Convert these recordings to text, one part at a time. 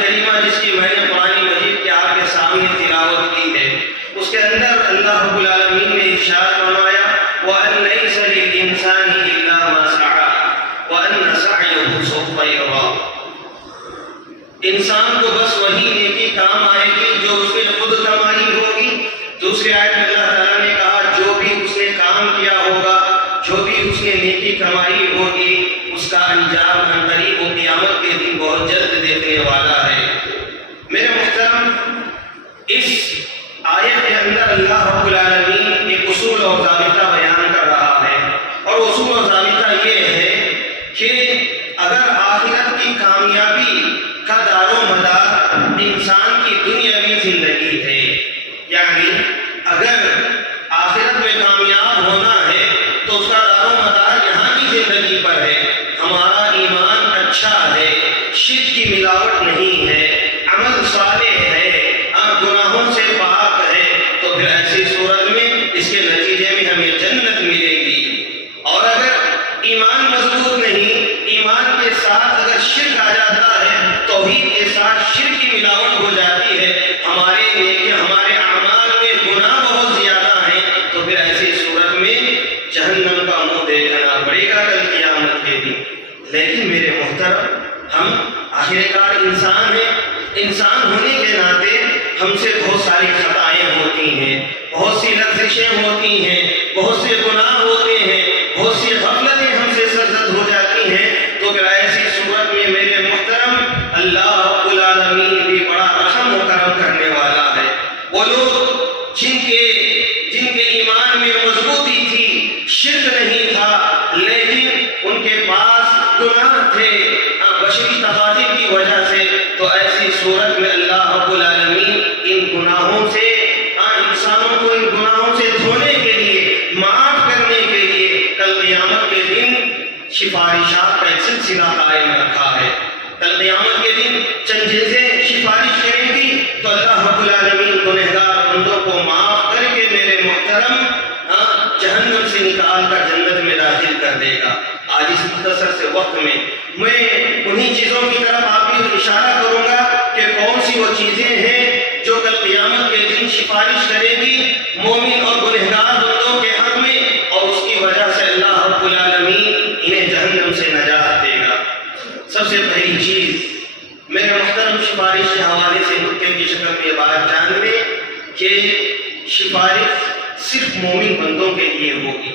کریمہ جس کی میں نے قرآن مجید کے آپ کے سامنے تلاوت کی ہے، اس کے اندر اللہ رب العالمین نے ارشاد فرمایا وَأَن لَيْسَ لِلْإِنسَانِ إِلَّا مَا سَعَىٰ وَأَنَّ سَعْيَهُ سَوْفَ يُرَىٰ۔ انسان کو بس وہی نیکی کام آئے گی جو اس نے خود کمائی ہوگی۔ دوسری آیت میں اللہ تعالیٰ نے کہا جو بھی اس نے کام کیا ہوگا، جو بھی اس نے نیکی کمائی ہوگی، اس کا انجام عنقریب و قیامت کے دن بہت جلد دیکھنے والا ہے۔ میرے محترم، اس آیت کے اندر اللہ رب العالمین ایک اصول اور ضابطہ بیان کر رہا ہے، اور اصول اور ضابطہ یہ ہے کہ اگر آخرت کی کامیابی کا دار و مدار انسان کی دنیاوی زندگی ہے، یعنی اگر آخرت میں کامیاب ہونا ہے تو اس کا دار و مدار یہاں کی زندگی پر ہے، ہمارا ایمان اچھا ہے، شرک کی ملاوٹ نہیں ہے، عمل صالح ہے، گناہوں سے پاک ہے، تو پھر ایسی صورت میں اس کے نتیجے میں ہمیں جنت ملے گی۔ اور اگر ایمان مضبوط نہیں، ایمان کے ساتھ اگر شرک آ جاتا ہے، توحید کے ساتھ شرک کی ملاوٹ ہو جاتی ہے، ہمارے اعمال میں گناہ بہت زیادہ ہیں، تو پھر ایسی صورت میں جہنم کا منہ دیکھنا پڑے گا کل قیامت کے دن۔ لیکن میرے محترم، ہم آخرکار انسان ہیں، انسان ہونے کے ناطے ہم سے بہت ساری خطائیں ہوتی ہیں، بہت سی لغزشیں ہوتی ہیں، بہت سے گناہ ہوتے ہیں، بہت سی غفلتیں ہم سے سرزد ہو جاتی ہیں، تو پھر ایسی صورت میں میرے محترم اللہ رب العالمین بھی بڑا رحم و کرم کرنے والا ہے۔ وہ لوگ جن کے ایمان میں مضبوطی تھی، شرک نہیں تھا، لیکن ان کے پاس گناہ تھے بشری تقاضے کی وجہ سے، تو ایسی صورت میں اللہ رب العالمین ان گناہوں سے انسانوں کو ان گناہوں سے دھونے کے لیے، معاف کرنے کے لیے کل قیامت کے دن سفارشات کا ایک سلسلہ قائم رکھا ہے۔ کل قیامت کے دن چند چیزیں سفارش کریں گی تو اللہ رب العالمین گنہگار بندوں کو معاف کر کے میرے محترم جہنم سے نکال کر جنت میں داخل کر دے گا۔ آج اس مختصر سے وقت میں انہی چیزوں کی طرف آپ کو اشارہ کروں گا کہ کون سی وہ چیزیں ہیں جو کل قیامت کے دن سفارش کرے گی مومن اور گنہگار بندوں کے حق میں، اور اس کی وجہ سے اللہ رب العالمین انہیں جہنم سے نجات دے گا۔ سب سے پہلی چیز میرے محترم، سفارش کے حوالے سے نکتے کی شکل میں یہ بات جان لیں کہ سفارش صرف مومن بندوں کے لیے ہوگی۔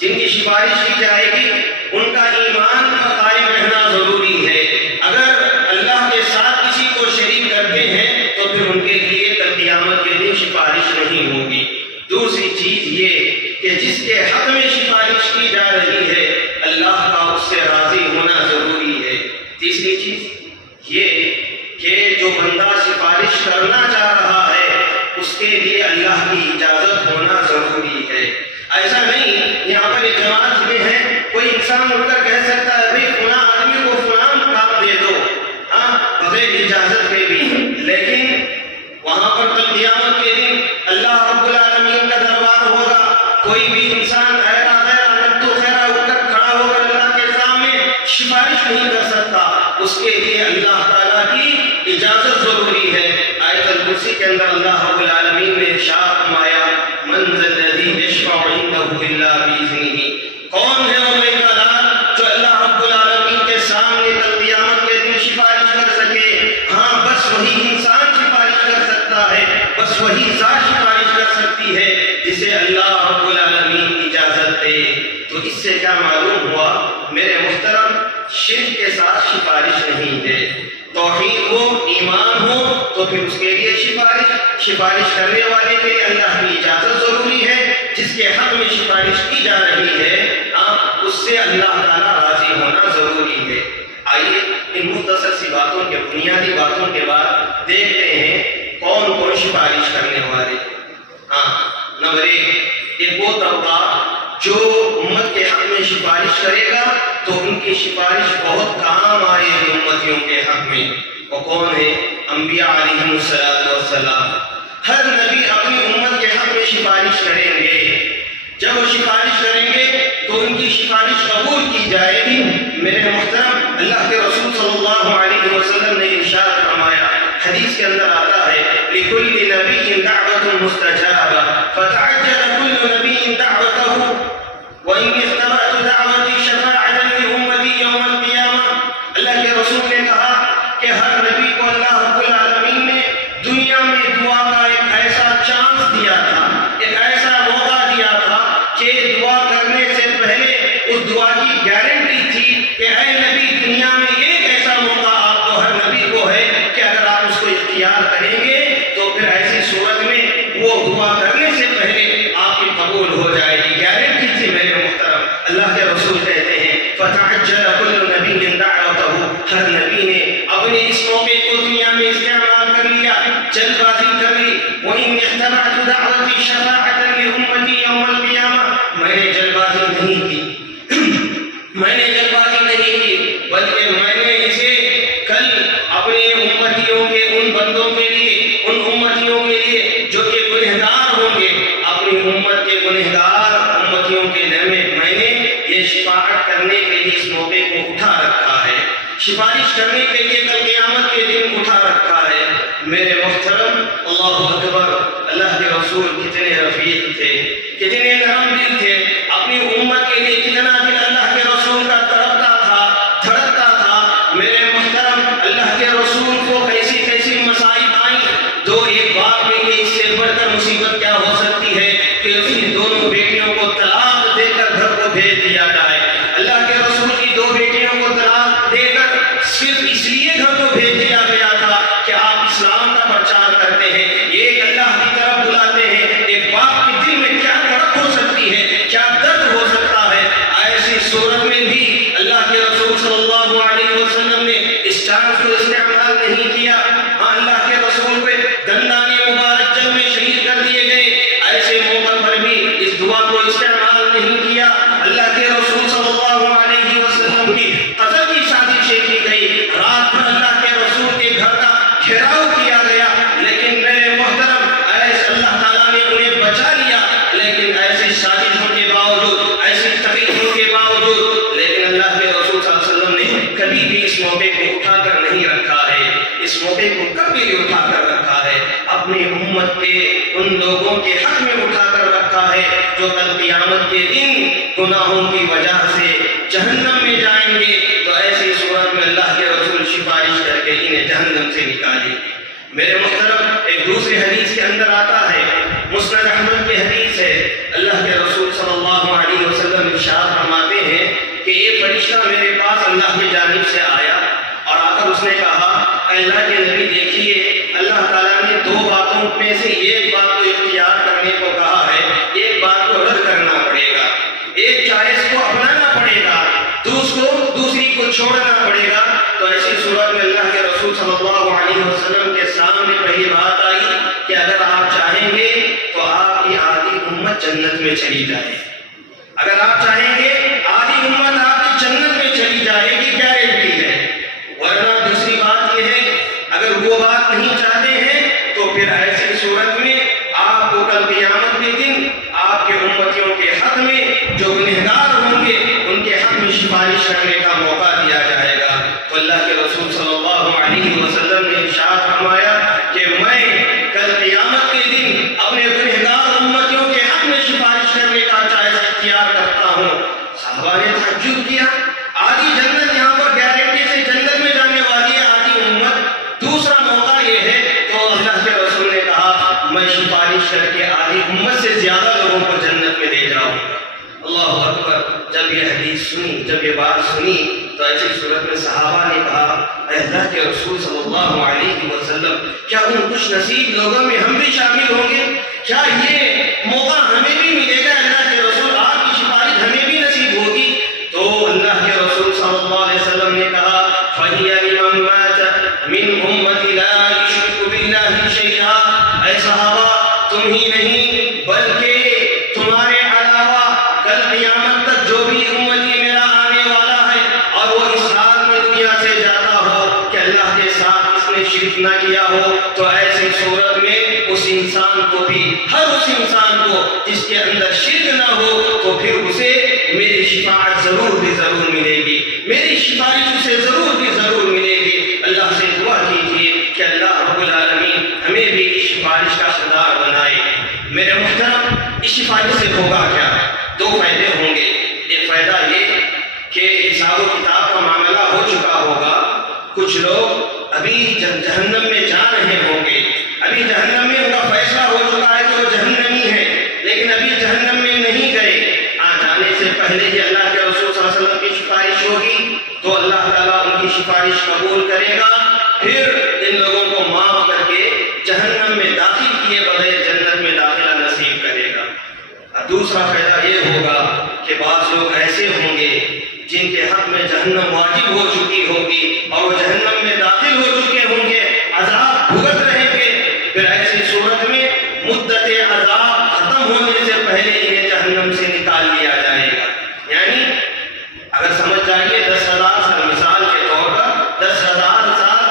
جن کی سفارش کی جائے گی ان کا ایمان قائم رہنا ضروری ہے۔ اگر اللہ کے ساتھ کسی کو شریک کرتے ہیں تو پھر ان کے لیے کل قیامت کے دن سفارش نہیں ہوگی۔ دوسری چیز یہ کہ جس کے حق میں سفارش کی جا رہی ہے اللہ کا اس سے راضی ہونا ضروری ہے۔ تیسری چیز یہ کہ جو بندہ سفارش کرنا چاہ رہا ہے اس کے لیے اللہ کی اجازت ہونا ضروری ہے۔ ایسا نہیں یہاں پر ایک جماعت میں ہے، کوئی انسان اٹھ کر کہہ سکتا ہے بھائی فلاں آدمی کو فلاں کام دے دو، بغیر اجازت کے بھی، لیکن وہاں پر کل قیامت کے دن اللہ رب العالمین کا دربار ہوگا، کوئی بھی انسان اٹھ کر کھڑا ہو کر اللہ کے سامنے سفارش نہیں کر سکتا، اس کے لیے اللہ تعالیٰ کی اجازت ضروری ہے۔ آیت الکرسی کے اندر اللہ رب العالمین نے ارشاد فرمایا من ذا الذی یشفع عنده الا باذنہ، کون ہے وہ نیک جو اللہ رب العالمین کے سامنے کل قیامت کے دن سفارش کر سکے؟ ہاں، بس وہی انسان سفارش کر سکتا ہے، بس وہی ذات سفارش کر سکتی ہے جسے اللہ رب العالمین اجازت دے۔ تو اس سے کیا معلوم ہوا میرے محترم، شرک کے ساتھ سفارش نہیں ہے، توحید ہو، ایمان ہو، تو پھر اس کے لیے سفارش کرنے والے کے لیے اللہ کی اجازت ضروری ہے، جس کے حق میں سفارش کی جا رہی ہے اس سے اللہ تعالیٰ راضی ہونا ضروری ہے۔ آئیے ان مختصر سی باتوں کے بنیادی باتوں کے بعد دیکھتے ہیں کون کون سفارش کرنے والے۔ نمبر ایک وہ طبقہ جو امت کے حق میں سفارش کرے گا تو ان کی سفارش بہت کام آئے گی امتیوں کے حق میں۔ وہ کون ہے؟ انبیاء علیہم السلام۔ ہر نبی اپنی امت کے حق میں سفارش کریں گے، جب وہ سفارش کریں گے تو ان کی سفارش قبول کی جائے گی۔ میرے محترم، اللہ کے رسول صلی اللہ علیہ وسلم نے ارشاد فرمایا حدیث کے اندر آتا ہے لِكُلِّ نَبِيٍّ دَعْوَةٌ مُسْتَجَابَةٌ فَتَعَجَّلَ كُلُّ نَبِيٍّ دَعْوَتَهُ وَإِنِّي اخْتَبَأْتُ دَعْوَتِي شَفَاعَةً لِأُمَّتِي يَوْمَ الْقِيَامَةِ۔ اللہ کے رسول نے کہا کہ ہر نبی کو اللہ رب العالمین نے دنیا میں دعا کا ایک ایسا چانس دیا تھا، ایک ایسا موقع دیا تھا کہ دعا کرنے سے پہلے اس دعا کی گارنٹی تھی کہ اے نبی دنیا میں ایک ایسا موقع آپ کو ہر نبی کو ہے کہ اگر آپ اس کو اختیار کریں گے تو پھر ایسی صورت میں وہ دعا کرنے سے پہلے آپ کی قبول ہو جائے گی، گارنٹی تھی میرے محترم۔ اللہ کے رسول کہتے ہیں فَتَعَجَّلَ كُلُّ نَبِيٍّ دَعْوَتَهُ، ہر نبی نے اپنے اس موقع کو دنیا میں استعمال کر لیا، جلد بازی کر لی۔ وَإِنِّي اخْتَبَأْتُ دَعْوَتِي شَفَاعَةً لِأُمَّتِي يَوْمَ الْقِيَامَةِ، میں نے جلد بازی نہیں کی میں نے جلد بازی نہیں کی، بلکہ میں نے اسے کل اپنے امتیوں کے ان بندوں کے لیے، ان امتیوں کے لیے جو کہ گنہگار ہوں گے، اپنی امت کے گنہگار امتیوں کے لیے میں نے یہ شفاعت کرنے کے لیے اس موقع کو اٹھا رکھا ہے، سفارش کرنے کے لیے کل قیامت کے دن اٹھا رکھا ہے۔ میرے محترم، اللہ اکبر، اللہ کے رسول کتنے رفیق تھے، کتنے نرم دل تھے، اپنی امت کے لیے کتنا دل اللہ کے رسول کا تڑپتا تھا، دھڑکتا تھا۔ میرے محترم، اللہ کے رسول کو کیسی کیسی مصائب آئیں، جو ایک باپ کے لیے اس سے بڑھ کر مصیبت کیا ہو سکتی ہے کہ اس کی دونوں بیٹیوں کو طلاق دے کر گھر کو بھیج دیا جائے۔ اللہ کے رسول کی دو بیٹیوں کو طلاق دے کر صرف اس لیے گھر کو بھیج دیا گیا تھا کہ آپ اسلام کا پرچار کرتے ہیں، ایک اللہ کی طرف بلاتے ہیں۔ ایک باپ کے دل میں کیا تڑپ ہو سکتی ہے، کیا درد ہو سکتا ہے۔ ایسی صورت میں بھی اللہ کے رسول صلی اللہ علیہ وسلم نے اس چانس کو استعمال نہیں کیا۔ ہاں، اللہ کے رسول پہ دندان مبارک جنگ میں شہید کر دیے گئے، ایسے موقع پر بھی اس دعا کو استعمال نہیں کیا۔ اللہ کے رسول صلی اللہ علیہ وسلم کی قتل کی سازشیں کی گئی، رات بھر اللہ کے رسول کے گھر کا گھیراؤ کیا گیا، لیکن میرے محترم ایسے اللہ تعالیٰ نے انہیں بچا لیا۔ لیکن ایسی سازشوں کے باوجود، ایسی تکلیفوں کے باوجود، لیکن اللہ کے رسول صلی اللہ علیہ وسلم نے کبھی بھی اس موقع کو اٹھا کر نہیں رکھا ہے، اس موقع کو کبھی بھی اٹھا کر رکھا ہے، اپنی امت کے ان لوگوں کے حق میں اٹھا کر رکھا ہے جو کل قیامت کے دن گناہوں کی وجہ سے جہنم میں جائیں گے، تو ایسی صورت میں اللہ کے رسول سفارش کر کے انہیں جہنم سے نکالیں گے۔ میرے محترم، ایک دوسری حدیث کے اندر آتا ہے، مسند احمد کی حدیث ہے، اللہ کے رسول صلی اللہ علیہ وسلم ارشاد فرماتے ہیں کہ ایک فرشتہ میرے پاس اللہ کی جانب سے آیا اور آ کر اس نے کہا، اے اللہ کے نبی دیکھیے، اللہ تعالیٰ نے دو باتوں میں سے ایک بات کو اختیار کرنے کو کہا ہے، ایک بات کو رد کرنا پڑے گا، ایک چوائس کو اپنانا پڑے گا، دوسری کو چھوڑنا پڑے گا۔ تو ایسی صورت میں اللہ کے رسول صلی اللہ علیہ وسلم کے سامنے پہلی بات آئی کہ اگر آپ چاہیں گے تو آپ کی آدھی امت جنت میں چلی جائے، اگر آپ چاہیں گے آدھی امت آپ کی جنت میں چلی جائے گی، گارنٹی ہے۔ ورنہ دوسری بات یہ ہے، اگر وہ بات نہیں چاہتے ہیں تو پھر ایسی صورت میں آپ کو کل قیامت کے دن آپ کے امتیوں کے حق میں جو گنہگار ہوں گے ان کے حق میں سفارش کرنے کا موقع دیا جائے گا۔ تو اللہ کے رسول صلی اللہ علیہ وسلم نے ارشاد فرمایا کہ میں کل قیامت کے دن اپنے گنہگار امتیوں کے حق میں سفارش کرنے کا چائس اختیار کرتا ہوں۔ صحابہ نے تعجب کیا، آدھی جنت یہاں پر گارنٹی سے جنت میں جانے والی ہے، آدھی امت، دوسرا موقع یہ ہے۔ تو اللہ کے رسول نے کہا، میں سفارش کر کے آدھی امت سے زیادہ لوگوں کو جنت میں لے جاؤں گا۔ اللہ اکبر، جب یہ حدیث سنی، جب یہ بات سنی تو ایسی صورت میں صحابہ نے کہا، اے اللہ کے رسول صلی اللہ علیہ وسلم، کیا ان خوش نصیب لوگوں میں ہم بھی شامل ہوں گے؟ کیا یہ موقع ہمیں بھی ملے گا؟ اللہ کے رسول، آپ کی سفارش ہمیں بھی نصیب ہوگی؟ تو اللہ کے رسول صلی اللہ علیہ وسلم نے کہا، فَهِيَ لِمَن مَّاتَ مِنْ أُمَّتِي لَا يُشْرِكُ بِاللَّهِ شَيْئًا۔ اے صحابہ، تم ہی نہیں بلکہ تمہارے علاوہ کل قیامت تک جو بھی امتی میرا آنے والا ہے اور وہ اس حال میں دنیا سے جاتا ہو کہ اللہ کے ساتھ اس نے شرک نہ کیا ہو، تو ایسی صورت میں اس انسان کو بھی، ہر اس انسان کو جس کے اندر شرک نہ ہو، تو پھر اسے میری شفاعت ضرور بھی ضرور ملے گی، میری سفارش اسے ضرور بھی ضرور ملے گی۔ اللہ سے دعا کیجیے کہ اللہ رب سفارش کا حقدار بنائے۔ میرے محترم، اس سفارش سے ہوگا کیا؟ دو فائدے ہوں گے۔ ایک فائدہ یہ کہ حساب و کتاب کا معاملہ ہو چکا ہوگا، کچھ لوگ ابھی جہنم میں جا رہے ہوں گے، ابھی جہنم میں ان کا فیصلہ ہو چکا ہے کہ وہ جہنمی ہے، لیکن ابھی جہنم میں نہیں گئے، جانے سے پہلے ہی اللہ کے رسول صلی اللہ علیہ وسلم کی سفارش ہوگی تو اللہ تعالیٰ ان کی سفارش قبول کرے گا، پھر ان لوگوں کو معاف کر کے جہنم میں داخل کیے بغیر جنت میں داخلہ نصیب کرے گا۔ دوسرا فائدہ یہ ہوگا کہ بعض لوگ ایسے ہوں گے جن کے حق میں جہنم واجب ہو چکی ہوگی اور وہ جہنم میں داخل ہو چکے ہوں گے، عذاب بھگت رہیں گے، پھر ایسی صورت میں مدت عذاب ختم ہونے سے پہلے انہیں جہنم سے نکال لیا جائے گا۔ یعنی اگر سمجھ جائیے 10,000 سال، مثال کے طور پر 10,000 سال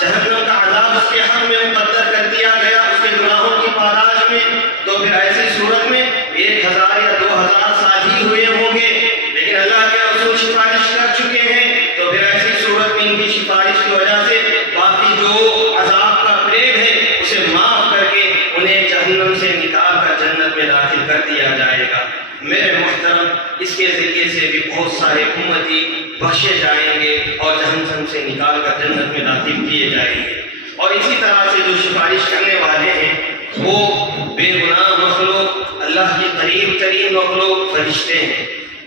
جہنم کا عذاب اس کے حق میں مقدر کر دیا گیا اس کے گناہوں کی پاداش میں، تو پھر ایسی صورت میں 1,000 یا 2,000 سال ہی ہوئے ہوں گے، لیکن اللہ کے رسول سفارش کر چکے ہیں، تو پھر ایسی صورت میں ان کی سفارش کی وجہ سے باقی جو عذاب کا پریڈ ہے اسے معاف کر کے انہیں جہنم سے نکال کر جنت میں داخل کر دیا جائے گا۔ میرے محترم، اس کے ذریعے سے بھی بہت سارے امتی بخشے جائیں گے اور جہنم سے نکال کر جنت میں داخل کیے جائیں گے۔ اور اسی طرح سے جو سفارش کرنے والے ہیں وہ بے گناہ مخلوق، اللہ کی قریب ترین مخلوق فرشتے ہیں۔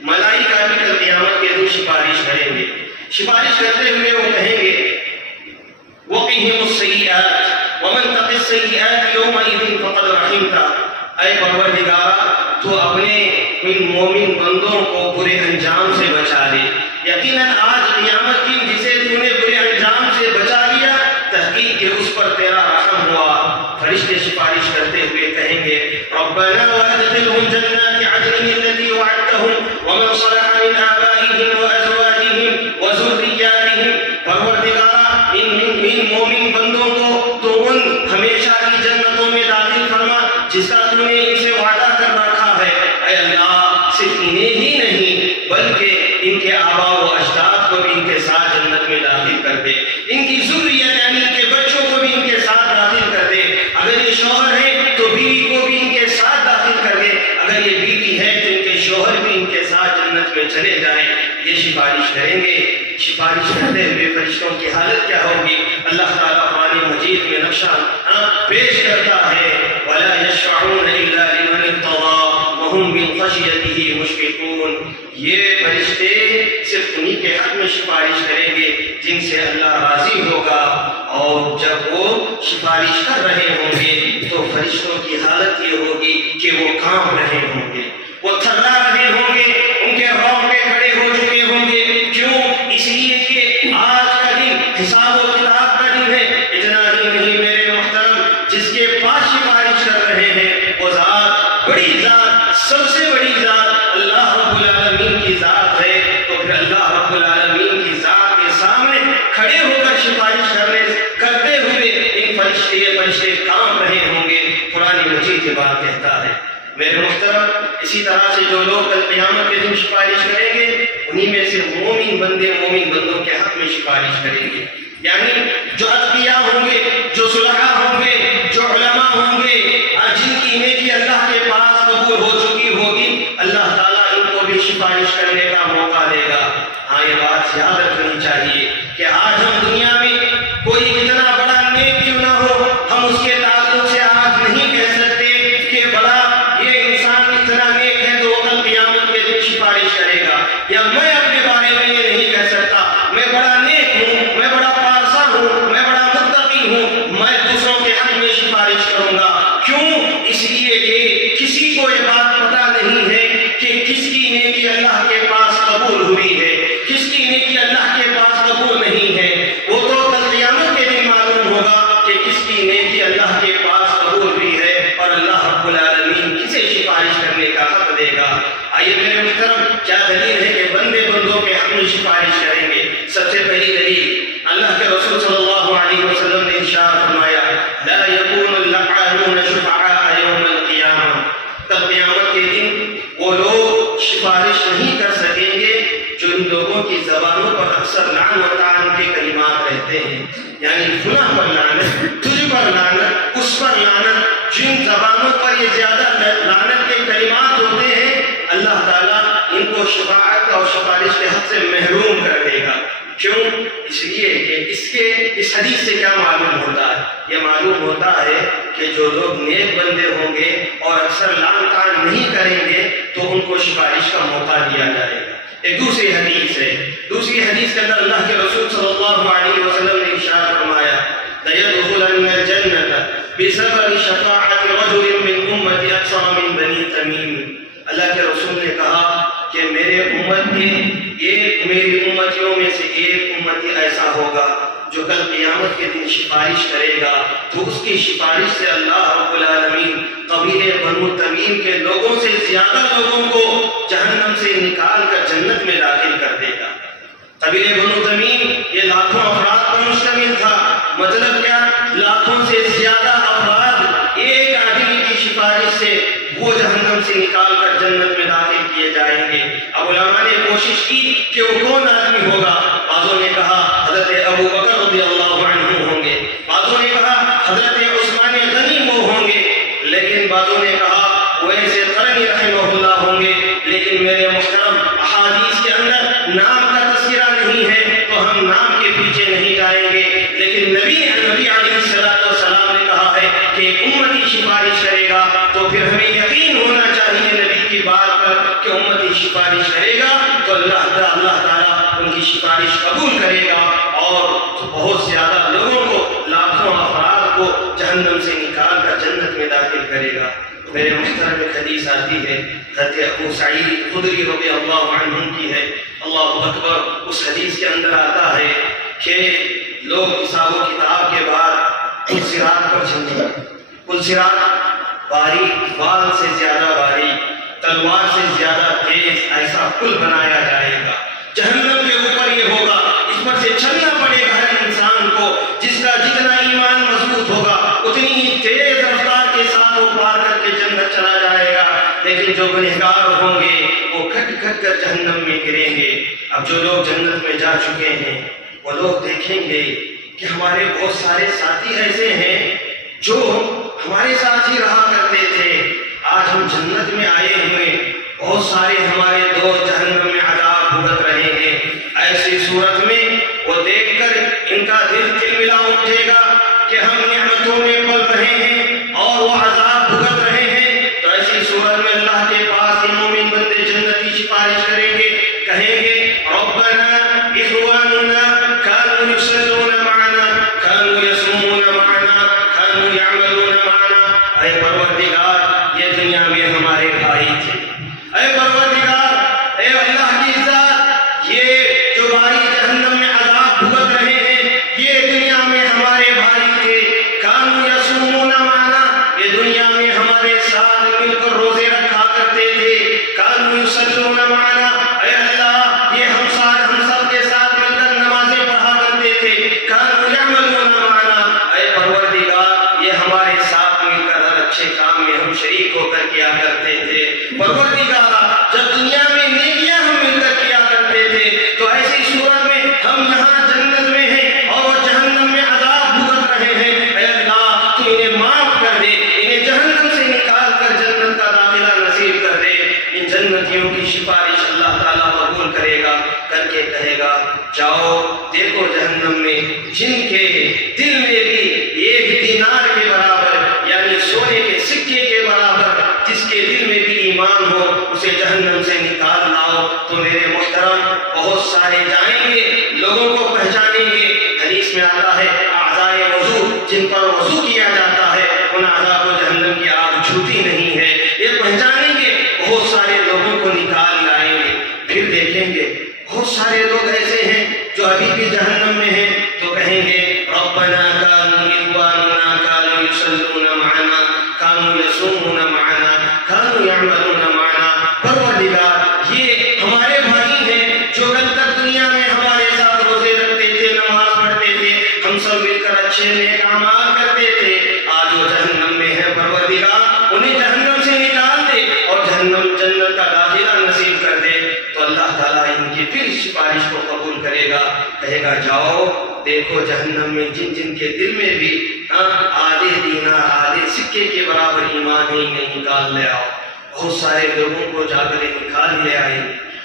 ملائکہ بھی کل قیامت کے دن سفارش کریں گے، سفارش کرتے ہوئے وہ کہیں گے وَقِهِمُ السَّيِّئَاتِ وَمَنْ تَقِ السَّيِّئَاتِ يَوْمَئِذٍ فَقَدْ رَحِمْتَ۔ اے پروردگارا، تو اپنے ان مومن بندوں کو برے انجام سے بچا لے، یقیناً آج قیامت کی جسے تو نے برے انجام سے بچا لیا، تحقیق کہ اس پر تیرا رحم ہوا۔ فرشتے سفارش کرتے ہوئے کہیں گے ربنا وادخلهم جنات عدن التي وعدتهم ومن صلح من آبائهم وأزواجهم وذرياتهم۔ پروردگارا، ان مومن بندوں کو تو ان ہمیشہ کی جنتوں میں داخل فرما جس کا تو نے ان سے وعدہ کر رکھا ہے۔ اے اللہ، صرف انہیں ہی نہیں بلکہ ان کے آباء و اجداد کو بھی ان کے ساتھ جنت میں داخل کر دے، ان کی ذریت یعنی ان کے بچوں کو بھی ان کے ساتھ داخل کر دے، اگر یہ شوہر ہے تو بیوی کو بھی ان کے ساتھ داخل کر دے، اگر یہ بیوی ہے تو ان کے شوہر بھی ان کے ساتھ جنت میں چلے جائیں۔ یہ سفارش کریں گے۔ سفارش کرتے ہوئے فرشتوں کی حالت کیا ہوگی؟ اللہ تعالیٰ قرآن مجید میں نقشہ پیش کرتا ہے وَلَا يَشْفَعُونَ إِلَّا لِمَنِ ارْتَضَىٰ وَهُمْ مِنْ خَشْيَتِهِ مُشْفِقُونَ۔ یہ فرشتے صرف انہی کے حق میں سفارش کریں گے جن سے اللہ راضی ہوگا، اور جب وہ سفارش کر رہے ہوں گے تو فرشتوں کی حالت یہ ہوگی کہ وہ کانپ رہے ہوں گے، وہ تھرا رہے ہوں گے، ان کے رونگٹے کھڑے ہو چکے ہوں گے۔ کیوں؟ اس لیے کہ آج کا دن حساب و کتاب کا دن ہے۔ اتنا ہی نہیں میرے محترم، جس کے پاس سفارش کر رہے ہیں وہ ذات، بڑی ذات، سب سے بڑی ذات اللہ رب العالمین کی ذات ہے، تو پھر اللہ رب العالمین کی ذات کے سامنے کھڑے ہو کر سفارش کرتے ہوئے ان فرشتے کام رہے ہوں گے۔ قرآن مجید یہ بات کہتا ہے۔ میرے محترم، اسی طرح سے جو لوگ کل قیامت کے دن سفارش کریں گے انہی میں سے مومن بندوں کے حق میں سفارش کریں گے، یعنی جو اتقیاء ہوں گے، جو صلحاء ہوں گے، جو علماء ہوں گے، جن کی نیکی اللہ کے پاس قبول ہو چکی ہوگی، اللہ تعالیٰ ان کو بھی سفارش کرنے کا موقع دے گا۔ ہاں، یہ بات یاد رکھنی چاہیے کہ آج ہم دنیا میں کوئی کتنا بڑا نیک کیوں نہ ہو، ہم اس کے تعلق سے آج نہیں کہہ سکتے کہ بڑا یہ انسان اتنا نیک ہے تو وہ کل قیامت کے دن سفارش کرے گا، یا میں اپنے بارے میں یہ نہیں کہہ سکتا میں بڑا نیک ہوں، میں بڑا پارسا ہوں، میں بڑا متقی ہوں، میں دوسروں کے حق میں سفارش کروں گا۔ کیوں؟ اس لیے کہ کسی کو یہ بات پتہ نہیں ہے کہ کس کی نیکی اللہ کے پاس قبول ہوئی ہے، کس کی نیکی اللہ کے پاس قبول نہیں ہے۔ وہ تو کل قیامت کے دن معلوم ہوگا کہ کس کی نیکی اللہ کے پاس قبول ہوئی ہے اور اللہ رب العالمین کسے سفارش کرنے کا حق دے گا۔ آئیے میرے محترم، کیا دلیل ہے کہ بندوں کے حق میں سفارش کریں گے؟ سب سے پہلی دلیل اللہ کے رسول صلی اللہ علیہ وسلم نے ارشاد فرمایا لا يكون اللعانون شفعاء يوم القیامہ۔ کل قیامت کے دن وہ لوگ سفارش نہیں کر سکیں گے جو ان لوگوں کی زبانوں پر اکثر لعن و طعن کے کلمات رہتے ہیں، یعنی گناہ پر لعنت، تجھ پر لعنت، اس پر لعنت، جن زبانوں پر یہ زیادہ لعنت کے کلمات ہوتے ہیں، اللہ تعالیٰ ان کو شفاعت اور سفارش کے حق سے محروم کر دے گا۔ کیوں؟ اس لیے کہ اس حدیث سے کیا معلوم ہوتا ہے؟ یہ معلوم ہوتا ہے کہ جو لوگ نیک بندے ہوں گے اور اکثر لعن طعن نہیں کریں گے تو ان کو سفارش کا موقع دیا جائے گا۔ ایک دوسری حدیث ہے، دوسری حدیث کے اندر اللہ کے رسول صلی اللہ علیہ وسلم نے ارشاد فرمایا لَيَدْخُلَنَّ الْجَنَّةَ بِسَبَبِ شَفَاعَةِ رَجُلٍ مِّنْ أُمَّتِي أَكْثَرَ مِنْ بَنِي تَمِيمٍ۔ اللہ کے رسول نے کہا کہ میری امتیوں میں سے ایک امتی ایسا ہوگا جو کل قیامت کے دن سفارش کرے گا تو اس کی سفارش سے اللہ رب العالمین قبیلے بنو تمیم کے لوگوں سے زیادہ لوگوں کو جہنم سے نکال کر جنت میں داخل کر دے گا۔ قبیلے بنو تمیم یہ لاکھوں افراد پر مشتمل تھا، مطلب کیا؟ لاکھوں سے زیادہ افراد ایک آدمی کی سفارش سے وہ جہنم سے نکال کر جنت میں داخل کیے جائیں گے۔ اب علماء نے کوشش کی کہ وہ کون آدمی ہوگا؟ بعضوں نے کہا حضرت ابو بکر رضی اللہ عنہ ہوں گے، بعضوں نے کہا حضرت عثمان غنی وہ ہوں گے، لیکن بعضوں نے کہا ویسے قرنی رحمہ اللہ ہوں گے۔ لیکن میرے محترم احادیث کے اندر نام کا تذکرہ نہیں ہے تو ہم نام کے پیچھے نہیں جائیں گے، لیکن نبی علیہ السلام نے کہا ہے کہ امتی سفارش کرے گا تو پھر ہمیں یقین ہونا چاہیے نبی کی بات پر کہ امتی سفارش کرے گا تو اللہ تعالیٰ ان کی سفارش قبول کرے گا اور بہت زیادہ لوگوں کو، لاکھوں افراد کو جہنم سے نکال کر جنت میں داخل کرے گا۔ میرے محترم ایک حدیث آتی ہے حضرت ابو سعید خدری رضی اللہ عنہ کی ہے، اللہ اکبر۔ اس حدیث کے اندر آتا ہے کہ لوگ حساب و کتاب کے بعد پلصراط پر چلیں گے۔ پلصراط باریک، بال سے زیادہ باریک، تلوار سے زیادہ تیز ایسا پل بنایا جائے گا، جہنم کے اوپر یہ ہوگا، اس پر سے چلنا پڑے گا ہر انسان کو۔ جس کا جتنا ایمان مضبوط ہوگا اتنی ہی تیز رفتار کے ساتھ وہ پار کر کے جنت چلا جائے گا، لیکن جو گنہگار ہوں گے وہ کھٹ کھٹ کر جہنم میں گریں گے۔ اب جو لوگ جنت میں جا چکے ہیں وہ لوگ دیکھیں گے کہ ہمارے بہت سارے ساتھی ایسے ہیں جو ہمارے ساتھ ہی رہا کرتے تھے، آج ہم جنت میں آئے ہوئے، بہت سارے ہمارے دوست جہنم میں عذاب بھگت رہے ہیں۔ ایسی صورت میں وہ دیکھ کر ان کا دل تلملا اٹھے گا کہ ہم نعمتوں میں پل رہے ہیں اور وہ عذاب بھگت رہے ہیں، تو ایسی صورت میں اللہ کے پاس یہ مومن بندے جنتی سفارش کریں گے، کہیں گے ربنا اخواننا كانوا يصلون معنا كانوا يصومون معنا كانوا يعملون معنا۔ اے پروردگار یہ دنیا میں ہمارے بھائی تھے، اے پروردگار، اے اللہ کی ذات، یہ جو بھائی جہنم میں عذاب بھگت رہے ہیں یہ دنیا میں ہمارے بھائی تھے، كانوا يصومون معنا، یہ دنیا میں ہمارے ساتھ مل کر روزے رکھا کرتے تھے، كانوا يصلون معنا، اے اللہ یہ ہم سب کے ساتھ مل کر نمازیں پڑھا کرتے تھے، كانوا يعملون معنا، اے پروردگار یہ ہمارے ساتھ مل کر ہر اچھے کام میں ہم شریک ہو کر کیا کرتے تھے۔ پروردگار جب دنیا میں نیکیاں ہم مل کر کیا کرتے تھے تو ایسی صورت میں ہم یہاں جنت میں ہیں اور وہ جہنم میں عذاب بھگت رہے ہیں، اے اللہ تو انہیں معاف کر دے، انہیں جہنم سے نکال کر جنت کا داخلہ نصیب کر دے۔ ان جنتیوں کی سفارش اللہ تعالیٰ قبول کرے گا، کر کے کہے گا جاؤ دیکھو جہنم میں جن کے دل میں بھی ایک دینار کے برابر یعنی سونے کے سکے کے برابر جس کے دل میں بھی ایمان ہو اسے جہنم سے نکال لاؤ، تو میرے محترم بہت سارے جائیں گے، لوگوں کو پہچانیں گے۔ حدیث میں آتا ہے اعضائے وضو جن پر وضو کیا جاتا ہے ان اعضاء کو جہنم کی آگ چھوتی نہیں ہے، یہ پہچانیں گے، بہت سارے لوگوں کو نکال لائیں گے۔ پھر دیکھیں گے بہت سارے لوگ ایسے ہیں جو ابھی بھی جہنم میں ہیں تو کہیں گے ربنا كانوا اخواننا كانوا يصلون معنا كانوا يصومون معنا كانوا يعملون معنا۔ پروردگار یہ ہمارے بھائی ہیں جو کل تک دنیا میں ہمارے ساتھ روزے رکھتے تھے، نماز پڑھتے تھے، ہم سب مل کر اچھے نیک اعمال کرتے تھے، آج وہ جہنم میں ہے، پروردگار انہیں جہنم سے نکال دے اور جنت کا داخلہ نصیب کر دے۔ تو اللہ تعالیٰ ان کی پھر سفارش کو قبول کرے گا، کہے گا جاؤ دیکھو جہنم میں جن جن کے دل میں بھی آدھے دینار آدھے سکے کے برابر ایمان ہی نہیں نکال لے آؤ. بہت سارے لوگوں کو جا کر نکال لے آئے.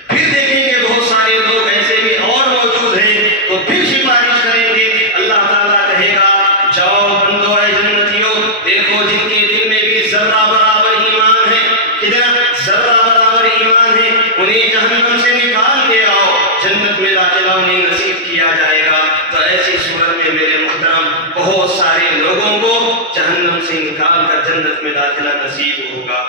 پھر دیکھیں گے بہت سارے لوگ ایسے بھی اور موجود ہیں تو پھر سفارش کریں گے. اللہ تعالیٰ کہے گا جاؤ بندو اے جنتیوں، دیکھو جن کے دل میں بھی ذرہ برابر ایمان ہے، کتنا ذرہ برابر ایمان ہے، انہیں جہنم سے نکال کے آؤ، جنت میں داخلہ انہیں نصیب کیا جائے گا. تو ایسی صورت میں میرے محترم بہت سارے لوگوں کو جہنم سے نکال کر جنت میں داخلہ نصیب ہوگا.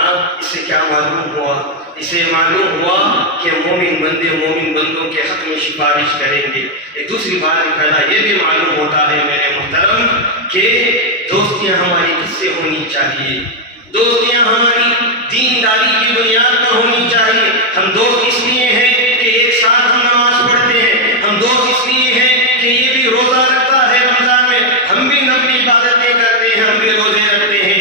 اس سے کیا معلوم ہوا؟ اسے معلوم ہوا کہ مومن بندے مومن بندوں کے حق میں سفارش کریں گے. ایک دوسری بات پہلا یہ بھی معلوم ہوتا ہے میرے محترم کہ دوستیاں ہماری کس سے ہونی چاہیے. دوستیاں ہماری دینداری کی بنیاد پر ہونی چاہیے. ہم دوست اس لیے ہیں کہ ایک ساتھ ہم نماز پڑھتے ہیں، ہم دوست اس لیے ہیں کہ یہ بھی روزہ رکھتا ہے رمضان میں، ہم بھی نفلی عبادتیں کرتے ہیں، ہم بھی روزے رکھتے ہیں.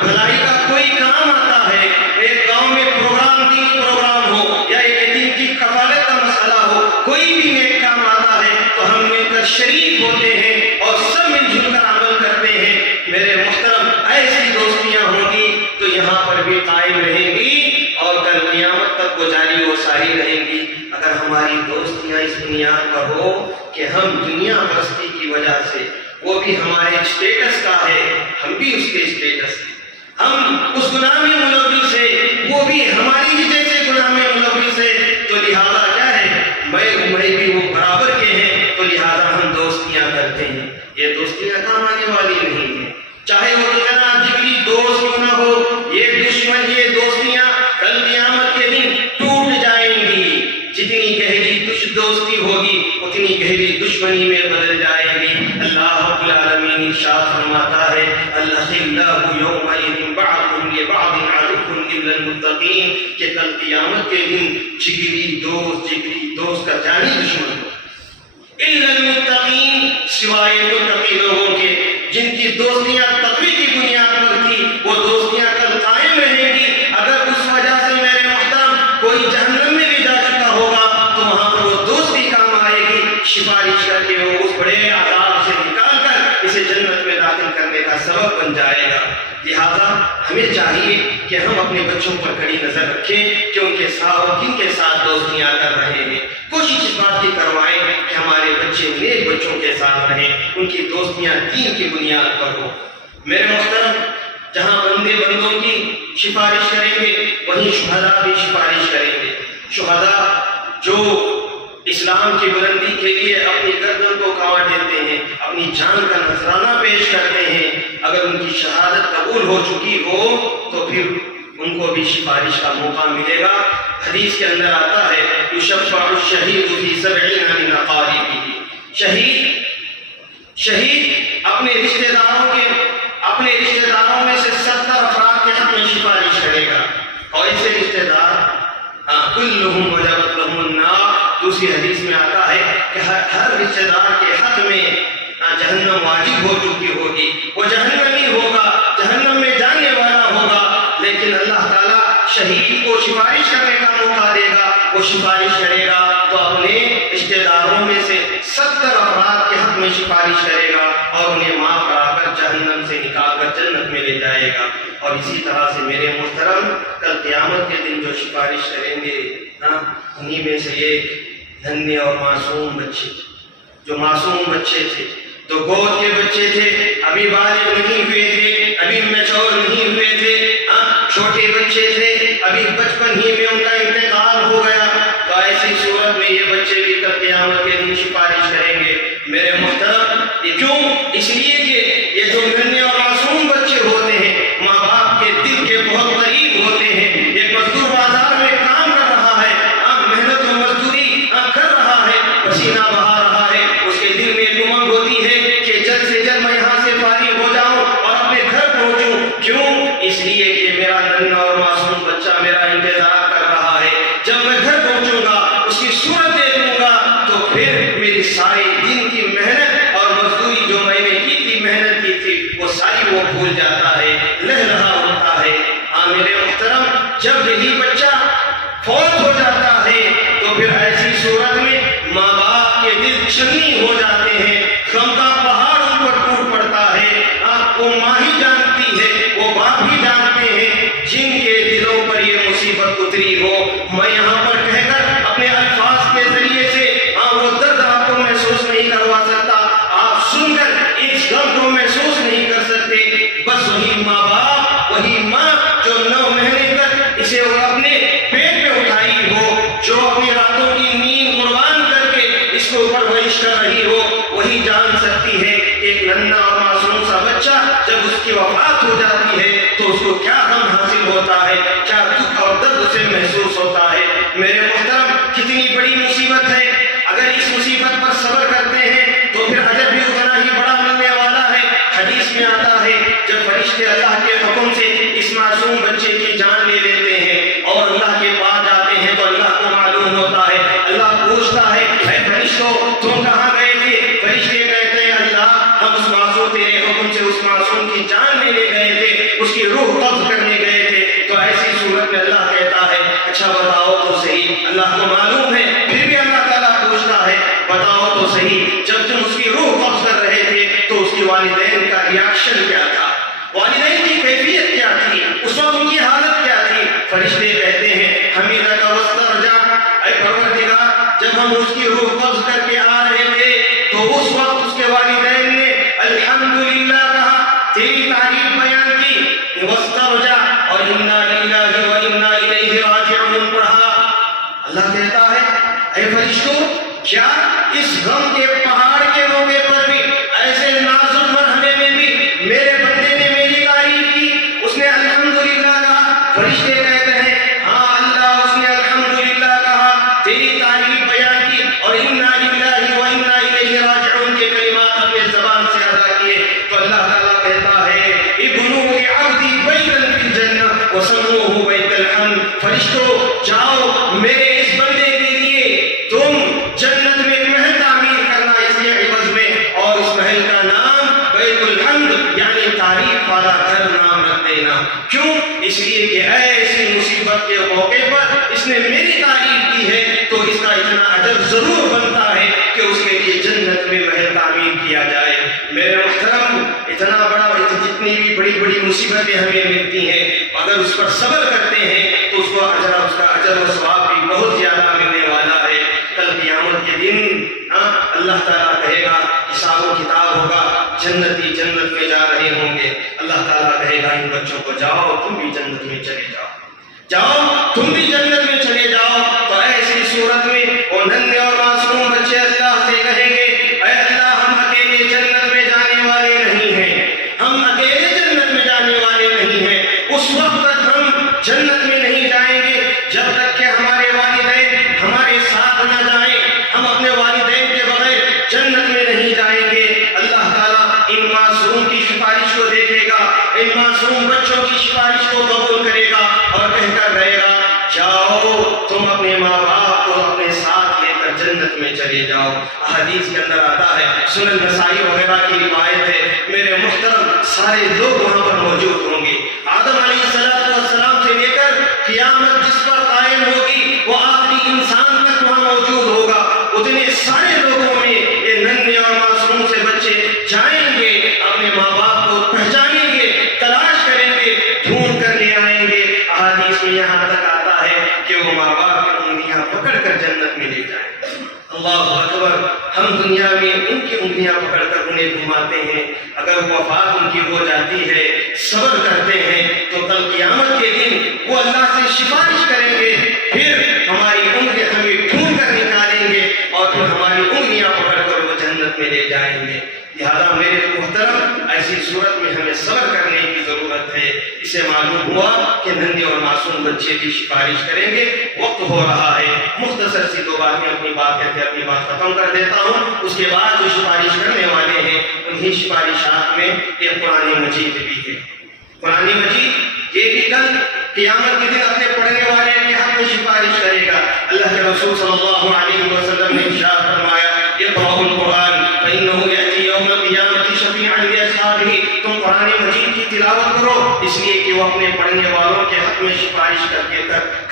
بھلائی کا کوئی کام آتا ہے، ایک گاؤں میں پروگرام ہو یا ایک یتیم کی کفالت کا مسئلہ ہو، کوئی بھی نیک کام آتا ہے تو ہم مل کر شریک ہوتے ہیں اور سب مل جل کر عمل کرتے ہیں. میرے محترم ایسی دوستیاں ہوں گی تو یہاں پر بھی قائم رہیں گی اور کل قیامت تک وہ جاری و ساری رہیں گی. اگر ہماری دوستیاں اس بنیاد پر ہو کہ ہم دنیا پرستی کی وجہ سے، وہ بھی ہمارے اسٹیٹس کا ہے، ہم بھی اس کے اسٹیٹس ہیں، ہم اس گناہ میں ملوث ہے، وہ بھی ہماری ہی جیسے گناہ میں ملوث ہے، تو لہذا کیا ہے، میں بھی وہ برابر کے ہیں، تو لہذا ہم دوستیاں کرتے ہیں. یہ دوستیاں کام آنے والی نہیں ہیں، چاہے وہ کتنا جگری دوست کیوں نہ ہو. یہ دشمن یہ دوستیاں کل قیامت کے دن ٹوٹ جائیں گی. جتنی گہری دوستی ہوگی اتنی گہری دشمنی میں بدل جائے گی. اللہ رب العالمین ارشاد فرماتا ہے الاخلاء یومئذ بعضهم لبعض عدو الا المتقین، کہ کل قیامت کے دن جگری دوست کا جانی دشمن ہو. الا المتقین، سوائے متقی لوگوں کے جن کی دوستیاں تقوی کی بنیاد پر تھی، وہ دوستیاں کل قائم رہیں گی. اگر اس وجہ سے میرے محترم کوئی جہنم میں بھی جا چکا ہوگا تو وہاں پر وہ دوستی کام آئے گی، سفارش کر کے وہ اس بڑے عذاب سے نکال کر اسے جنت میں داخل کرنے کا سبب بن جائے گا. لہذا ہمیں چاہیے کہ ہم اپنے بچوں پر کڑی نظر رکھیں کہ ان کے ساتھ کن کے ساتھ دوستیاں کر رہے ہیں. کوشش اس بات کی کروائیں کہ ہمارے بچے نیک بچوں کے ساتھ رہیں، ان کی دوستیاں دین کی بنیاد پر ہو. میرے محترم جہاں بندے بندوں کی سفارش کریں گے وہیں شہداء بھی سفارش کریں گے. شہداء جو اسلام کی بلندی کے لیے اپنی گردن کو کاٹ دیتے ہیں، اپنی جان کا نذرانہ پیش کرتے ہیں، اگر ان کی شہادت قبول ہو چکی ہو تو پھر ان کو بھی سفارش کا موقع ملے گا. حدیث کے اندر آتا ہے یشفع الشہید فی 70 من اقاربہ. شہید اپنے رشتہ داروں میں سے 70 افراد کے حق میں سفارش کرے گا، اور ایسے رشتہ دار کلہم وجبت لہم النار. دوسری حدیث میں آتا ہے کہ ہر رشتہ دار کے حق میں جہنم واجب ہو چکی ہوگی، وہ جہنمی ہوگا، جہنم میں جانے والا ہوگا. لیکن اللہ تعالیٰ شہید کو سفارش کرنے کا موقع دے گا، وہ سفارش کرے گا تو اپنے رشتہ داروں میں سے 70 افراد کے حق میں سفارش کرے گا اور انہیں معاف کرا کر جہنم سے نکال کر جنت میں لے جائے گا. اور اسی طرح سے میرے محترم کل قیامت کے دن جو سفارش کریں گے انہی میں سے ایک ننھے اور معصوم بچے، جو معصوم بچے تھے، تو گود کے بچے تھے، ابھی بالغ نہیں ہوئے تھے، ابھی میچور نہیں ہوئے تھے، چھوٹے بچے تھے، ابھی بچپن ہی میں ان کا انتقال ہو گیا. تو ایسی صورت میں یہ بچے بھی کل قیامت کے دن سفارش کریں گے. میرے محترم یہ کیوں؟ اس لیے کہ یہ جو ننھے اور معصوم بچے ہوتے ہیں ماں باپ کے دل کے بہت قریب ہوتے ہیں. ایک مزدور بازار میں کام کر رہا ہے، محنت و مزدوری کر رہا ہے، پسینہ بہا رہا ہے، اس کے دل میں ایک امنگ ہوتی ہے کہ جلد سے جلد میں یہاں سے فارغ ہو جاؤں اور اپنے گھر پہنچوں. کیوں؟ اس لیے کہ میرا ننھا اور معصوم بچہ میرا انتظار کر رہا ہے. جب میں گھر پہنچوں گا، اس کی صورت دیکھوں گا تو پھر میری ساری دن کی محنت اور مزدوری جو میں نے کی تھی، محنت کی تھی، وہ ساری وہ بھول جاتا ہے، لہ رہا ہوتا ہے. میرے محترم جب یہی بچہ فوت ہو جاتا ہے تو پھر ایسی صورت میں ماں باپ کے دل چنی ہو جاتے ہیں، غم کا پہاڑ ان پر ٹوٹ پڑتا ہے. وہی ماں باپ، وہی ماں جو 9 مہینے تک اسے اپنے پیٹ میں اٹھائی ہو، جو اپنی راتوں کی نیند قربان کر کے اس کو پرورش کر رہی ہو، وہی جان سکتی ہے ایک ننھا اور معصوم سا بچہ جب اس کی وفات ہو جاتی ہے تو اس کو کیا غم حاصل ہوتا ہے، کیا دکھ اور درد اسے محسوس ہوتا ہے۔ میرے محترم، کتنی بڑی مصیبت ہے، اگر اس مصیبت پر صبر کرتے ہیں تو پھر اجر بھی اتنا ہی بڑا ملنے والا ہے۔ حدیث میں آتا ہے جب فرشتے اللہ کے حکم سے اس معصوم بچے کی جان لے لیتے ہیں اور اللہ کے پاس جاتے ہیں تو اللہ کو معلوم ہوتا ہے، اللہ پوچھتا ہے اے فرشتوں تم کہاں گئے تھے؟ فرشتے کہتے ہیں اللہ ہم اس معصوم تیرے حکم سے اس معصوم کی جان لینے گئے تھے، اس کی روح قبض کرنے گئے تھے۔ تو ایسی صورت میں اللہ کہتا ہے اچھا بتاؤ تو صحیح، اللہ کو معلوم ہے پھر بھی اللہ تعالیٰ پوچھتا ہے بتاؤ تو صحیح، جب تم اس کی روح قبض کر رہے تھے تو اس کی والدین کا ریاکشن کیا تھا، والدین کی کیفیت کیا تھی، اس وقت ان کی حالت کیا تھی؟ فرشتے کہتے ہیں حمیدک واسترجع، اے پروردگار جب ہم اس کی روح قبض کر کے آ رہے تھے تو اس وقت اس کے والدین نے الحمدللہ کہا، تیری تعریف بیان کی، واسترجع اور انا للہ و انا الیہ راجعون پڑھا۔ اللہ کہتا ہے اے فرشتوں کیا اس غم کے پہاڑ کے موقع پر بھی، ایسے نازک مرحلے میں بھی میرے بندے نے میری تعریف کی، اس نے الحمدللہ کہا؟ فرشتے کہتے ہیں ہاں اللہ اس نے الحمدللہ کہا، تیری تعریف بیان کی اور انا للہ و انا الیہ راجعون کے کلمات اپنے زبان سے ادا کیے۔ تو اللہ تعالیٰ کہتا ہے ابنوا لعبدی بیتا فی الجنہ وسموہ بیت الحمد، فرشتوں جاؤ میرے اس بندے کے لیے تم جنت میں ایک محل تعمیر کرنا اس کے عوض میں، اور اس محل کا نام بیت الحمد یعنی تعریف والا گھر نام رکھ دینا۔ کیوں؟ اس لیے کہ ایسی مصیبت کے موقع پر اس نے میری تعریف کی ہے تو اس کا اتنا اجر ضرور بنتا ہے کہ اس کے لیے جنت میں محل تعمیر کیا جائے۔ میرے محترم، اتنا بڑا جتنی بھی بڑی بڑی مصیبتیں ہمیں ملتی ہیں اگر اس پر صبر کرتے ہیں تو اس کو اس کا اجر و ثواب بھی بہت زیادہ ملنے والا ہے۔ کل قیامت کے دن اللہ تعالیٰ کہے گا حساب و کتاب ہوگا، جنتی جنت میں جا رہے ہوں گے، اللہ تعالیٰ کہے گا ان بچوں کو جاؤ تم بھی جنت میں چلے جاؤ، جاؤ تم بھی جنت میں چلے جاؤ۔ تو ایسی صورت میں وہ ننھے اور معصوم بچے اللہ سے کہیں گے اے اللہ ہم اکیلے جنت میں جانے والے نہیں ہیں، ہم اکیلے جنت میں جانے والے نہیں ہیں، اس وقت تک ہم جنت میں نہیں جائیں گے جب تک کہ ہمارے والدین ہمارے ساتھ نہ جائیں، ہم اپنے والدین کے بغیر جنت میں نہیں جائیں گے۔ اللہ تعالیٰ ان معصوم کی سفارش کو دیکھے گا، ان معصوم بچوں کی سفارش کو قبول کرے گا اور کہہ کر رہے گا جاؤ تم اپنے ماں باپ کو اپنے ساتھ لے کر جنت میں چلے جاؤ۔ حدیث کے اندر آتا ہے، سنن نسائی وغیرہ کی روایت ہے، میرے محترم سارے لوگ وہاں پر موجود ہوں گے، آدم علیہ السلام سے لے کر قیامت جس پر قائم ہوگی وہ آخری انسان تک وہاں موجود ہوگا، اتنے سارے لوگوں میں یہ ننھے اور معصوم سے بچے جائیں گے، اپنے ماں باپ کو پہچانیں گے، تلاش کریں گے، ڈھونڈ کر لے آئیں گے۔ احادیث میں یہاں تک آتا ہے کہ وہ ماں باپ کی انگلیاں پکڑ کر جنت میں لے جائیں گے۔ اللہ اکبر، ہم دنیا میں ان کی انگلیاں پکڑ کر انہیں گھماتے ہیں، اگر وفات ان کی ہو جاتی ہے صبر کرتے ہیں تو کل قیامت کے دن وہ اللہ سے سفارش کریں گے، پھر ہماری انگلیاں ہمیں ڈھونڈ کر نکالیں گے اور پھر ہماری انگلیاں پکڑ کر وہ جنت میں لے جائیں گے۔ لہذا میرے محترم ایسی صورت میں ہمیں صبر کرنے کی ضرورت ہے۔ اسے معلوم ہوا کہ ننھے اور معصوم بچے کی سفارش کریں گے، وقت ہو رہا ہے، مختصر سی 2 باتیں اپنی بات کہتے اپنی بات ختم کر دیتا ہوں۔ اس کے بعد جو سفارش کرنے والے ہیں انہی سفارشات میں ایک قرآن مجید بھی ہے۔ قرآن مجید یہ بھی کل قیامت کے دن اپنے پڑھنے والے کے حق میں سفارش کرے گا۔ اللہ کے رسول صلی اللہ علیہ وسلم نے ارشاد فرمایا اقرأوا القرآن فإنه يأتي يوم القيامة شفيعا لأصحابه، تم قرآن مجید کی تلاوت کرو اس لیے کہ وہ اپنے پڑھنے والوں کے حق میں سفارش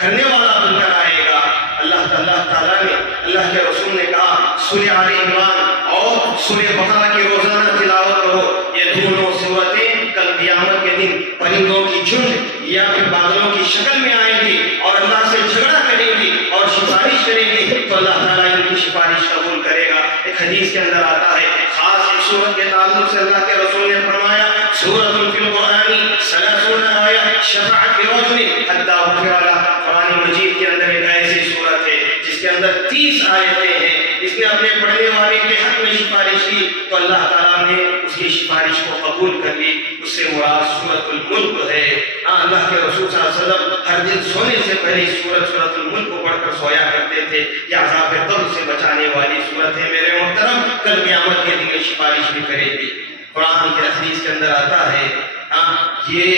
کرنے والا بن کر آئے گا۔ اللہ تعالیٰ نے، اللہ کے رسول نے کہا سورہ آل عمران اور سورہ بقرہ کی روزانہ تلاوت کرو، یہ دونوں سورتیں کل قیامت کے دن پرندوں کی جھنڈ یا پھر بادلوں کی شکل میں آئیں گی اور اللہ سے جھگڑا کریں گی اور سفارش کریں گی تو اللہ تعالیٰ ان کی سفارش قبول کرے گا۔ ایک حدیث کے اندر آتا ہے خاص اس سورت کے تعلق سے اللہ کے رسول نے فرمایا سورۃ فی القرآن شفاعت برجل حتی غفر لہ. قرآن مجید کے اندر ایک ایسی صورت ہے جس کے اندر 30 آیتیں ہیں. اس نے اپنے پڑھنے والے کے حق میں سفارش کی تو اللہ تعالیٰ نے اس کی سفارش کو قبول کر لی. اس سے مراد سورۃ الملک ہے. اللہ کے رسول صلی اللہ علیہ وسلم ہر دن سونے سے پہلے سورۃ الملک کو پڑھ کر سویا کرتے تھے. یہ عذاب قبر سے بچانے والی صورت ہے میرے محترم. کل قیامت کے دن سفارش بھی کرے گی. قرآن کے حدیث کے اندر آتا ہے یہ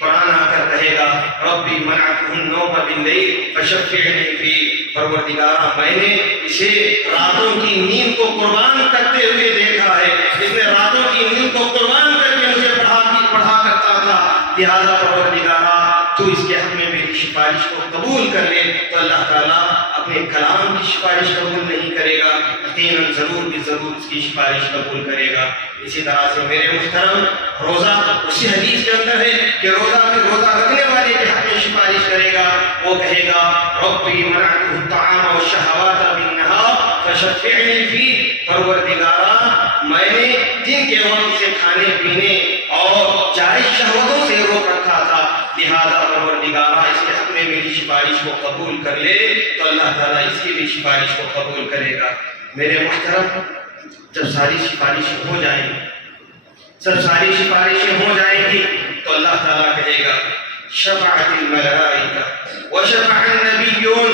قرآن آ کر کہے گا ربی منعته النوم باللیل فشفعنی فی. پروردگارا میں نے اسے راتوں کی نیند کو قربان کرتے ہوئے دیکھا ہے. اس نے راتوں کی نیند کو قربان کر کے مجھے پڑھا کرتا تھا. لہذا پروردگارا تو اس کے حق میں میری سفارش کو قبول کر لے. تو اللہ تعالیٰ اپنے کلام کی سفارش قبول نہیں کرے گا, یقیناً ضرور بھی ضرور اس کی سفارش قبول کرے گا. اسی طرح سے میرے محترم روزہ اسی حدیث کے اندر ہے کہ روزہ رکھنے والے کے حق میں سفارش کرے گا. وہ کہے گا ربی منعته الطعام والشهوات بالنهار فشفعنی فی. پروردگارا میں نے دن کے وقت سے کھانے پینے اور جائز شہوتوں سے روک رکھا تھا. لہذا پروردگارا اس کے حق میں میری سفارش کو قبول کر لے. تو اللہ تعالیٰ اس کی بھی سفارش کو قبول کرے گا. میرے محترم جب ساری سفارشیں ہو جائیں گی, تو اللہ تعالیٰ کہے گا شفعت الملائکہ وشفع النبیون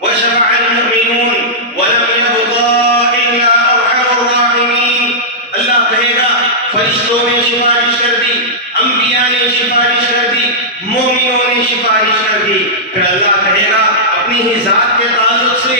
وشفع المؤمنون ولم يبق الا ارحم الراحمین. اللہ کہے گا فرشتوں نے سفارش کر دی, انبیاء نے سفارش کر دی, مومنوں نے سفارش کر دی. پھر اللہ کہے گا اپنی ہی ذات کے تعلق سے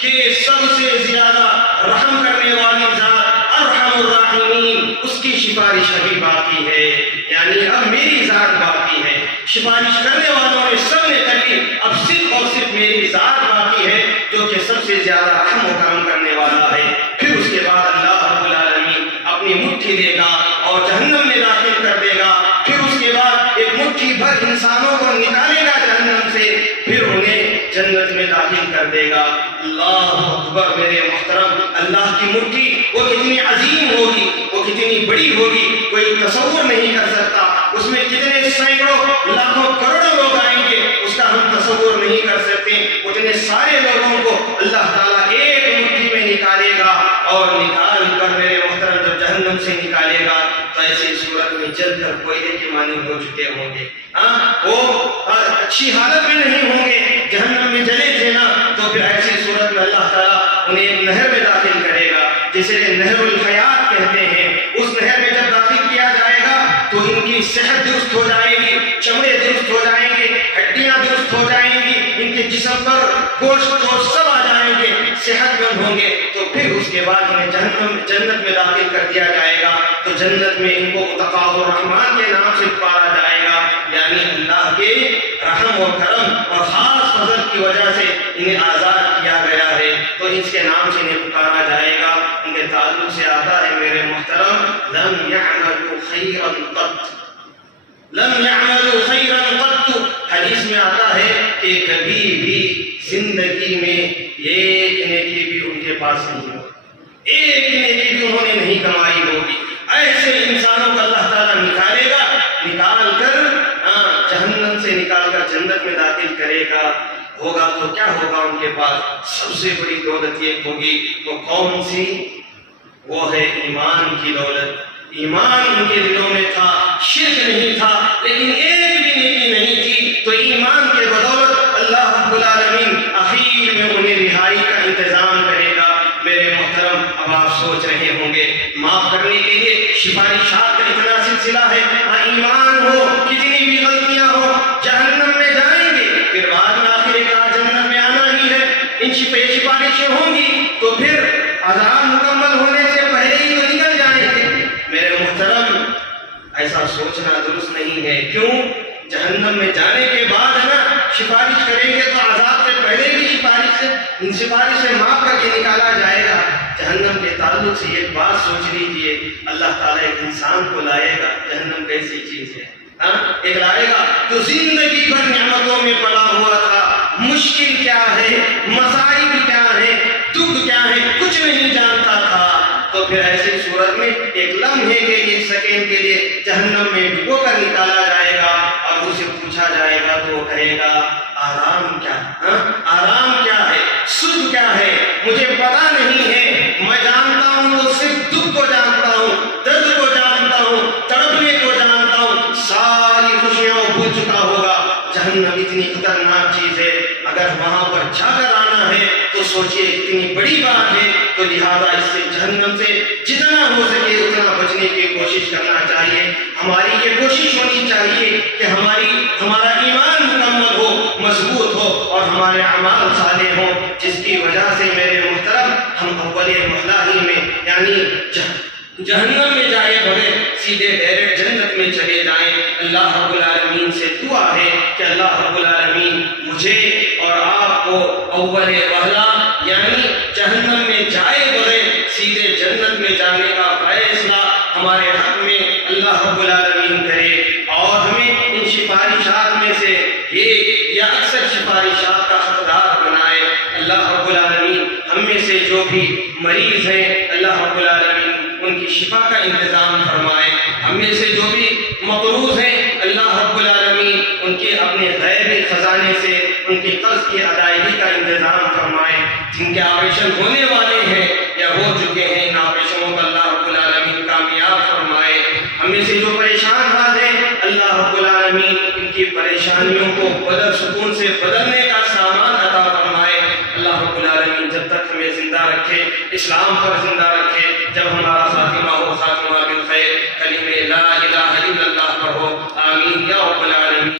کہ سب سے زیادہ رحم کرنے والی ذات ارحم الراحمین, اس کی سفارش ابھی باقی ہے. یعنی اب میری ذات باقی ہے. سفارش کرنے والوں نے سب نے کر لی, اب صرف اور صرف میری ذات باقی ہے جو کہ سب سے زیادہ رحم و کرم کرنے والا ہے. پھر اس کے بعد اللہ رب العالمین اپنی مٹھی لے گا اور جہنم میں داخل کر دے گا. پھر اس کے بعد ایک مٹھی بھر انسانوں کو نکالے گا جہنم سے, پھر انہیں جنت میں داخل کر دے گا. اللہ اکبر میرے محترم, اللہ کی مٹھی وہ کتنی عظیم ہوگی, وہ کتنی بڑی ہوگی, کوئی تصور نہیں کر سکتا. اس میں کتنے سینکڑوں لاکھوں کروڑوں لوگ آئیں گے, اس کا ہم تصور نہیں کر سکتے. اتنے سارے لوگوں کو اللہ تعالیٰ ایک مٹھی میں نکالے گا, اور نکال کر میرے محترم جب جہنم سے نکالے گا تو ایسی صورت میں جل کر کوئلے کے مانند ہو چکے ہوں گے. وہ اچھی حالت میں نہیں ہوں گے, جہنم میں جلے تھے نا. تو پھر ایسی صورت میں اللہ تعالیٰ انہیں ایک نہر میں داخل کرے گا جسے نہر الحیات کہتے ہیں. اس نہر میں جب داخل کیا جائے گا تو ان کی صحت درست ہو جائے گی, چمڑے درست ہو جائیں گے, ہڈیاں درست ہو جائیں گی, ان کے جسم پر گوشت سب آ جائیں گے, صحت مند ہوں گے. تو پھر اس کے بعد انہیں جنت میں داخل کر دیا جائے گا. تو جنت میں ان کو متقاء الرحمن کے نام سے پکارا جائے گا, یعنی اللہ کے رحم اور کرم اور خاص فضل کی وجہ سے انہیں آزاد کیا گیا ہے. تو اس کے نام سے انہیں پکارا جائے گا. ان کے تعلق سے آتا ہے میرے محترم لم يعملوا خيرا قط, لم يعملوا خيرا قط. حدیث میں آتا ہے کہ کبھی بھی زندگی میں ایک نیکی بھی ان کے پاس نہیں ہوگی, ایک نیکی بھی انہوں نے نہیں کمائی ہوگی. ایسے انسانوں کو اللہ تعالیٰ نکالے گا, نکال کر جہنم سے نکال کر جنت میں داخل کرے گا. ہوگا تو کیا ہوگا ان کے پاس سب سے بڑی دولت یہ ہوگی. وہ کون سی؟ وہ ہے ایمان کی دولت. ایمان ان کے دلوں میں تھا, شرک نہیں تھا, لیکن ایک بھی نیکی نہیں تھی. تو ایمان کے بدولت اللہ رب العالمین اخیر میں انہیں رہائی کا انتظام کرے گا. میرے محترم اب آپ سوچ رہے ہوں گے معاف کرنے کے لیے سفارشات کا اتنا سلسلہ ہے. ایمان ہو, کتنی بھی غلطیاں ہو, جہنم میں جائیں گے, پھر بعد میں آخر کار جنت میں آنا ہی ہے. ان سفارشیں ہوں گی تو پھر عذاب مکمل ہونے سے پہلے ہی تو نکل جائیں گے. میرے محترم ایسا سوچنا درست نہیں ہے. کیوں؟ جہنم میں جانے کے بعد نا سفارش کریں گے تو عذاب سے پہلے بھی سفارش سے معاف کر کے نکالا جائے گا. جہنم کے تعلق سے ایک بات سوچ لیجیے, اللہ تعالیٰ ایک انسان کو لائے گا. جہنم کیسی چیز ہے, ایک لائے گا تو زندگی بھر نعمتوں میں پڑا ہوا تھا, مشکل کیا ہے, مصائب کیا ہے, دکھ کیا ہے, کچھ نہیں جانتا تھا. تو پھر ایسی صورت میں ایک لمحے کے لیے، ایک سیکنڈ کے لیے جہنم میں ڈبو کر نکالا جائے گا اور اسے پوچھا جائے گا تو وہ کہے گا آرام کیا، آرام کیا ہے، سکھ کیا ہے، مجھے پتا نہیں ہے۔ میں جانتا ہوں تو صرف دکھ کو جانتا ہوں، درد کو جانتا ہوں، تڑپنے کو جانتا ہوں، ساری خوشیاں بھول چکا ہوگا۔ جہنم اتنی خطرناک چیز ہے، اگر وہاں پر جا کر آنا ہے تو سوچئے اتنی بڑی بات ہے، تو لہذا اس سے جہنم سے جتنا ہو سکے اتنا بچنے کی کوشش کرنا چاہیے۔ ہماری یہ کوشش ہونی چاہیے کہ ہمارا ایمان مکمل ہو، مضبوط ہو اور ہمارے اعمال صالح ہوں، جس کی وجہ سے میرے محترم ہم اول مرحلہ ہی میں یعنی جہنم میں جائے بغیر سیدھے ڈائریکٹ جنت میں چلے جائیں۔ اللہ رب العالمین سے دعا ہے کہ اللہ رب العالمین مجھے اور آپ کو اول مرحلہ یعنی جہنم میں جائے بغیر سیدھے جنت میں جانے کا فیصلہ ہمارے حق میں اللہ رب العالمین کرے، اور ہمیں ان سفارشات میں سے یا اکثر سفارشات کا حقدار بنائے۔ اللہ رب العالمین ہم میں سے جو بھی مریض ہیں اللہ رب العالمین ان کی شفا کا انتظام فرمائے، ہم میں سے جو بھی مقروض ہیں اللہ رب العالمین ان کے اپنے غیبی خزانے سے ان کے قرض کی ادائیگی کا انتظام فرمائے، جن کے آپریشن ہونے والے ہیں یا ہو چکے ہیں ان آپریشنوں کا اللہ رب العالمین کامیاب فرمائے، ہم میں سے جو پریشان حال ہیں اللہ رب العالمین ان کی پریشانیوں کو سکون سے بدلنے کا سامان عطا فرمائے۔ اللہ رب العالمین جب تک ہمیں زندہ رکھے، اسلام پر زندہ رکھے، جب ہمارا خاتمہ ہو خاتمہ بالخیر، کلمہ لا الہ الا